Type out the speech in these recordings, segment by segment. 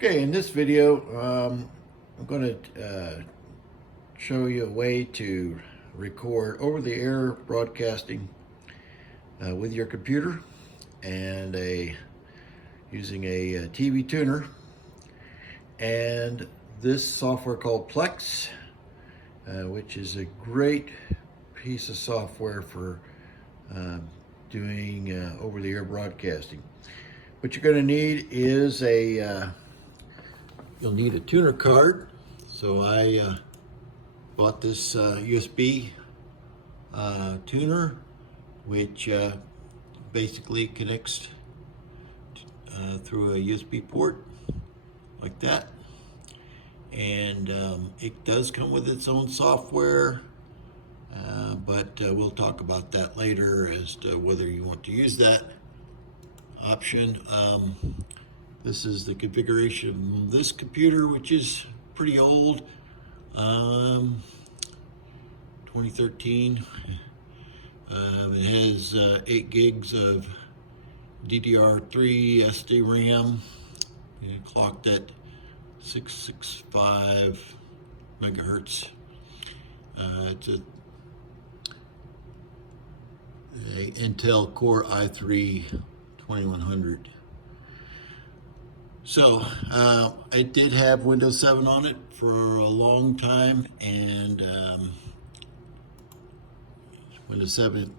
Okay, in this video, I'm going to show you a way to record over-the-air broadcasting with your computer and using a TV tuner and this software called Plex, which is a great piece of software for doing over-the-air broadcasting. What you're going to need is you'll need a tuner card. So I bought this USB tuner, which basically connects through a USB port like that. And it does come with its own software, but we'll talk about that later as to whether you want to use that option. This is the configuration of this computer, which is pretty old, 2013. It has 8 gigs of DDR3 SD RAM, clocked at 665 megahertz. It's a Intel Core i3 2100. So I did have Windows 7 on it for a long time, and Windows 7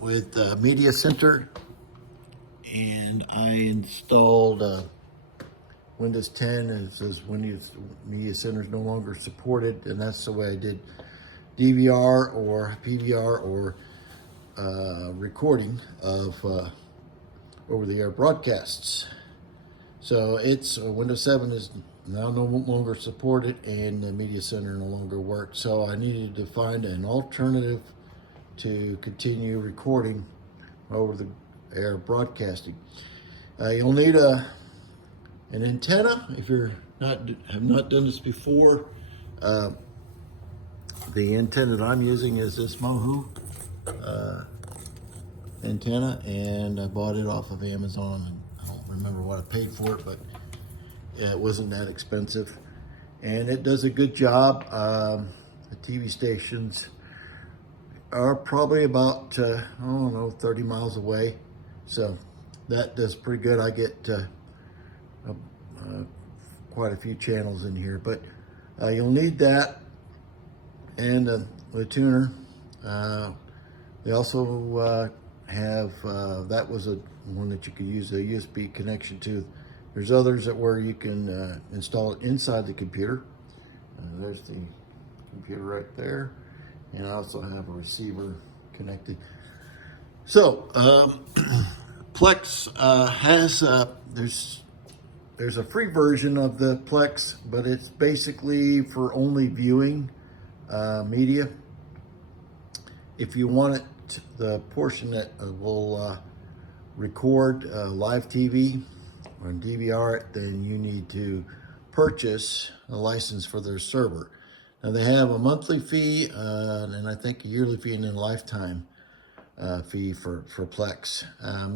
with Media Center, and I installed Windows 10, and it says Windows Media Center is no longer supported, and that's the way I did DVR or PVR or recording of over-the-air broadcasts. So it's Windows 7 is now no longer supported, and the Media Center no longer works. So I needed to find an alternative to continue recording over-the-air broadcasting. You'll need an antenna if you're have not done this before. The antenna that I'm using is this Mohu antenna, and I bought it off of Amazon, and I don't remember what I paid for it, but it wasn't that expensive, and it does a good job. The TV stations are probably about I don't know, 30 miles away, so that does pretty good. I get quite a few channels in here, but you'll need that and the tuner. They also have that was one that you could use a USB connection to. There's others where you can install it inside the computer. There's the computer right there, and I also have a receiver connected. So Plex has there's a free version of the Plex, but it's basically for only viewing media. If you want it, the portion that will record live TV or DVR it, then you need to purchase a license for their server. Now they have a monthly fee, and I think a yearly fee, and then a lifetime fee for Plex.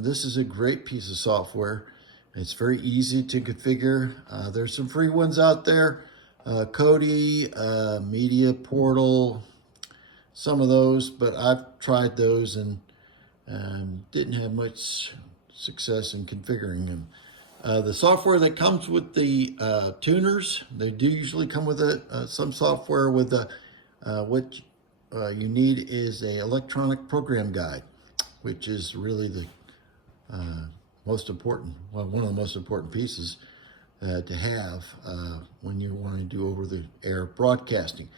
This is a great piece of software. It's very easy to configure. There's some free ones out there, Kodi, Media Portal, some of those, but I've tried those and didn't have much success in configuring them. The software that comes with the tuners, they do usually come with some software with what you need is a electronic program guide, which is really the most important, well, one of the most important pieces to have when you're wanting to do over-the-air broadcasting,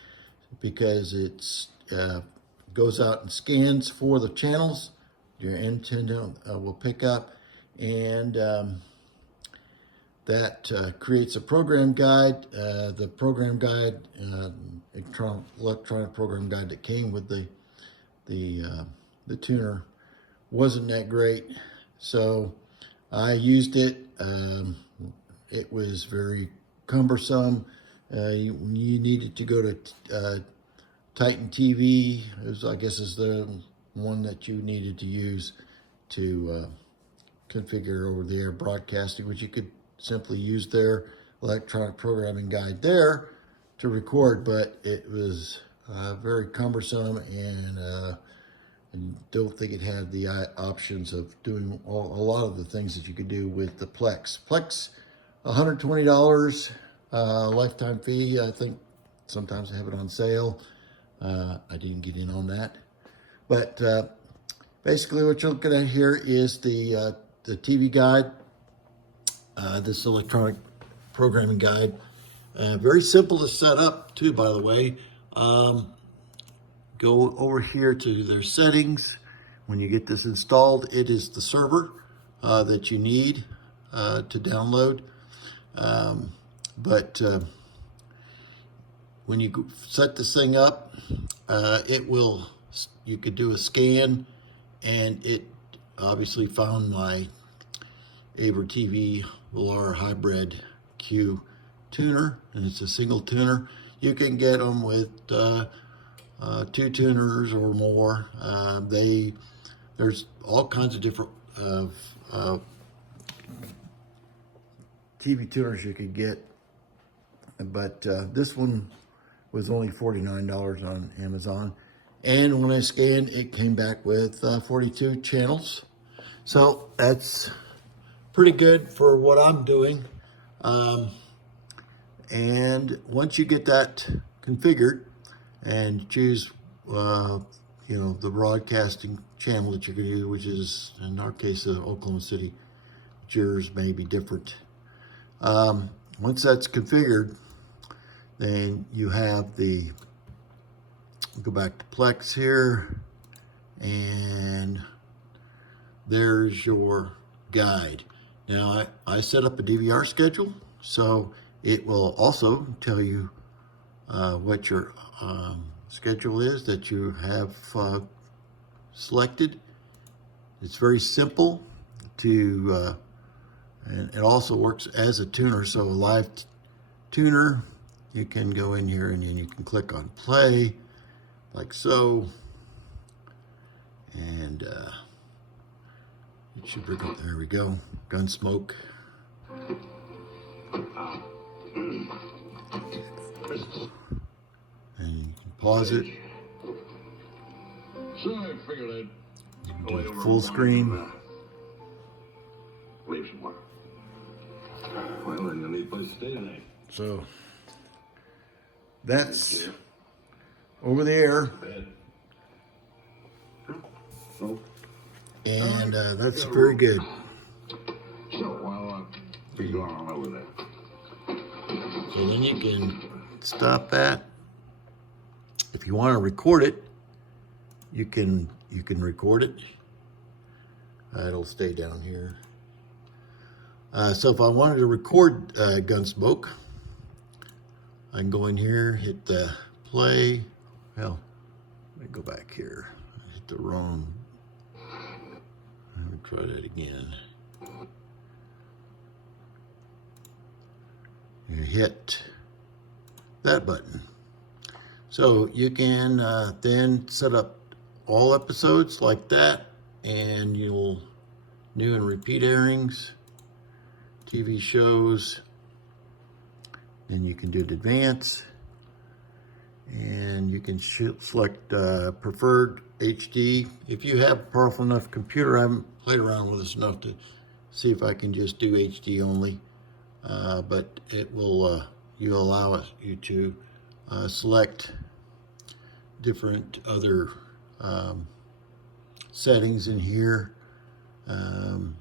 because it's goes out and scans for the channels your antenna will pick up, and that creates a program guide. The program guide, electronic program guide that came with the tuner wasn't that great, so I used it. It was very cumbersome. You needed to go to Titan TV, I guess is the one that you needed to use to configure over-the-air broadcasting, which you could simply use there. electronic programming guide there to record, but it was very cumbersome, and I don't think it had the options of doing a lot of the things that you could do with the Plex. Plex, $120 lifetime fee. I think sometimes they have it on sale. I didn't get in on that. But basically what you're looking at here is the TV guide, this electronic programming guide. Very simple to set up too, by the way. Go over here to their settings. When you get this installed, it is the server that you need to download. When you set this thing up, you could do a scan, and it obviously found my Aver TV Velar Hybrid Q tuner, and it's a single tuner. You can get them with 2 tuners or more. There's all kinds of different TV tuners you could get, but this one was only $49 on Amazon. And when I scanned, it came back with 42 channels. So that's pretty good for what I'm doing. And once you get that configured and choose, the broadcasting channel that you're going to use, which is, in our case, Oklahoma City, yours may be different. Once that's configured, then you have go back to Plex here, and there's your guide. Now, I set up a DVR schedule, so it will also tell you what your schedule is that you have selected. It's very simple to, and it also works as a tuner, so a live tuner. You can go in here and then you can click on play, like so, and it should bring up, there we go, Gunsmoke. And you can pause it. So I figured I'd you can do it full screen. Leave somewhere. Well, then you'll need a place to stay tonight. So that's over the air, and that's very good. So, well, be going on over there. So then you can stop that. If you want to record it, you can record it. It'll stay down here. So if I wanted to record Gunsmoke, I can go in here, hit the play. Well, let me go back here. I hit the wrong. Let me try that again. You hit that button. So you can then set up all episodes like that, and you'll new and repeat airings, TV shows, and you can do it advance, and you can select preferred HD. If you have a powerful enough computer, I haven't played around with this enough to see if I can just do HD only, but it will allow you to select different other settings in here. You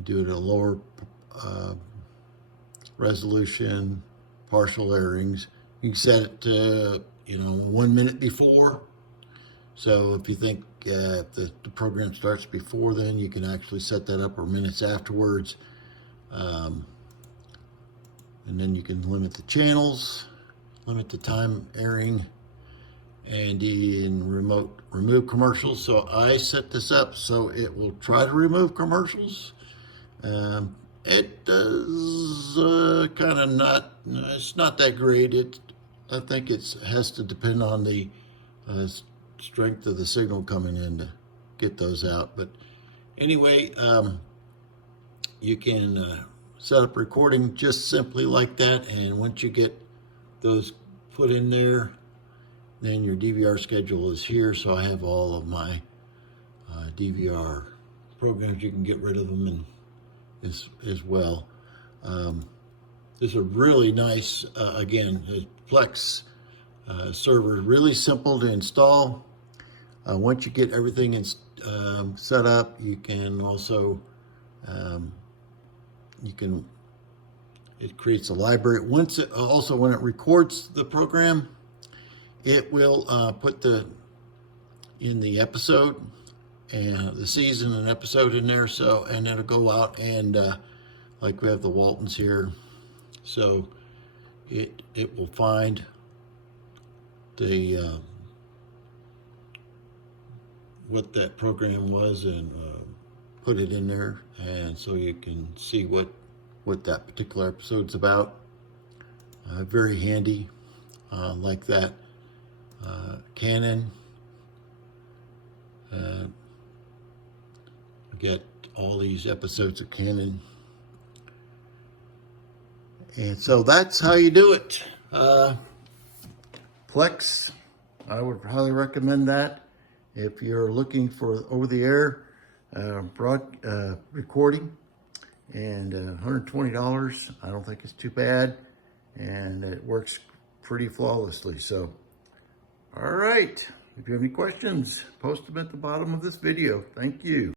do it at a lower resolution, partial airings. You can set it to 1 minute before. So if you think if the program starts before then, you can actually set that up, or minutes afterwards. And then you can limit the channels, limit the time airing, and in remove commercials. So I set this up so it will try to remove commercials. It does kind of not, it's not that great. I think it has to depend on the strength of the signal coming in to get those out. But anyway, you can set up recording just simply like that. And once you get those put in there, then your DVR schedule is here. So I have all of my DVR programs. You can get rid of them and as well. This is a really nice, again, the Plex server, really simple to install. Once you get everything set up, you can also, it creates a library. Once it, also when it records the program, it will put in the episode and the season and episode in there. So, and it'll go out and like we have the Waltons here. So it will find the what that program was and put it in there, and so you can see what that particular episode's about. Very handy, like that Canon. Get all these episodes of Canon, and so that's how you do it. Plex, I would highly recommend that if you're looking for over-the-air recording. And $120, I don't think it's too bad, and it works pretty flawlessly. So, all right, if you have any questions, post them at the bottom of this video. Thank you.